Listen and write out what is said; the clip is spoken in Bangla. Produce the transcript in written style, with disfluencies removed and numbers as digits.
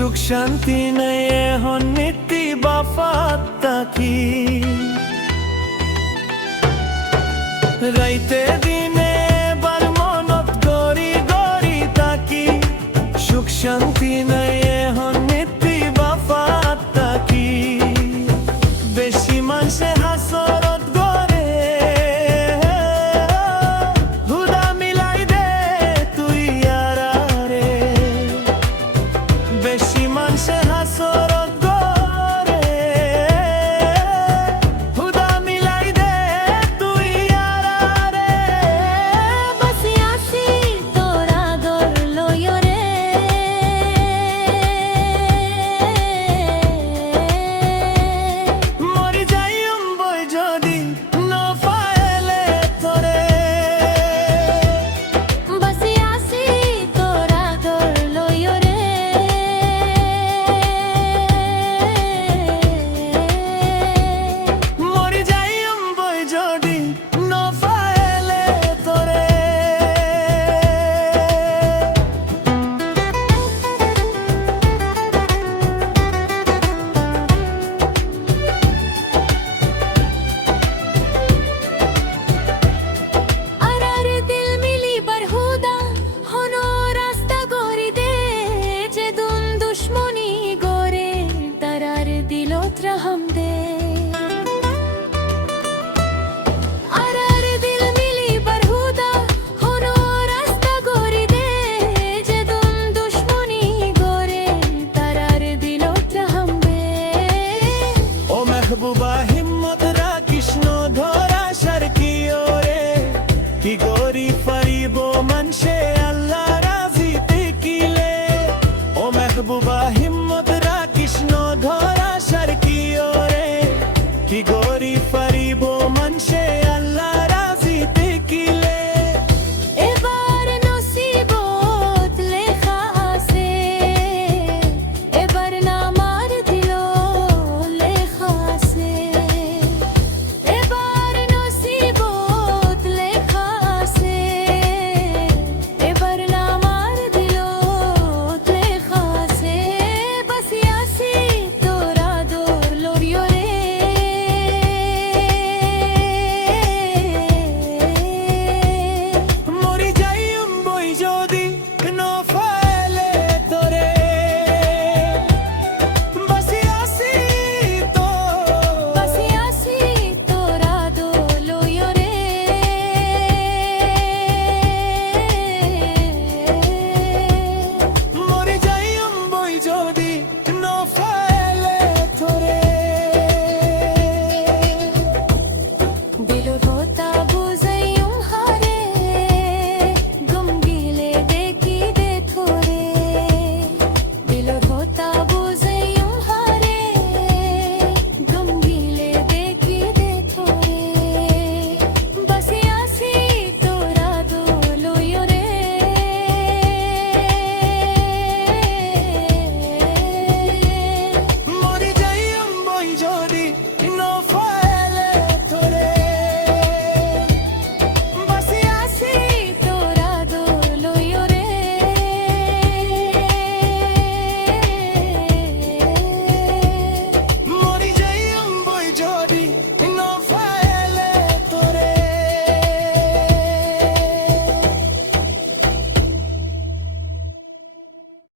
সুখ শান্তি নাই এখন নীতি বাফাত তাকি রাইতে দিনে বার মনত গড়ি গড়ি তাকি সুখ শান্তি নাই এখন নীতি বাফাত তাকি বেশি মানুষে হাসরত গড়ে হুদা মিলাই দে তুই আরে বেশি মানুষে হাসরত গড়ে হুদা মিলাই দে তুই আরে বাসি আসি তোরা দর লইও রে মরি যাইম বই যদি নফাইলে তোরে বাসি আসি তোরা দর লইও রে মরি যাইম বই যদি নফাইলে তোরে আরার দিল মিলি বরহুদা হনো রাস্তা গরি দে যে দুন দুশ্মনী গোরে তারার দিলত রহম দে আরার দিল মিলি বরহুদা হনো রাস্তা গরি দে যে দুন দুশ্মনী গোরে তারার দিলত রহম দে ও মেহবুবা হিম্মত রাখিস ধরা সারকিও রে কি গরি ফারিব মানসে আল্লাহ রাজিতে কিলে ও মেহবুবা হিম্মত রাখিস ধরা সারকিও রে কি গরি ফারিব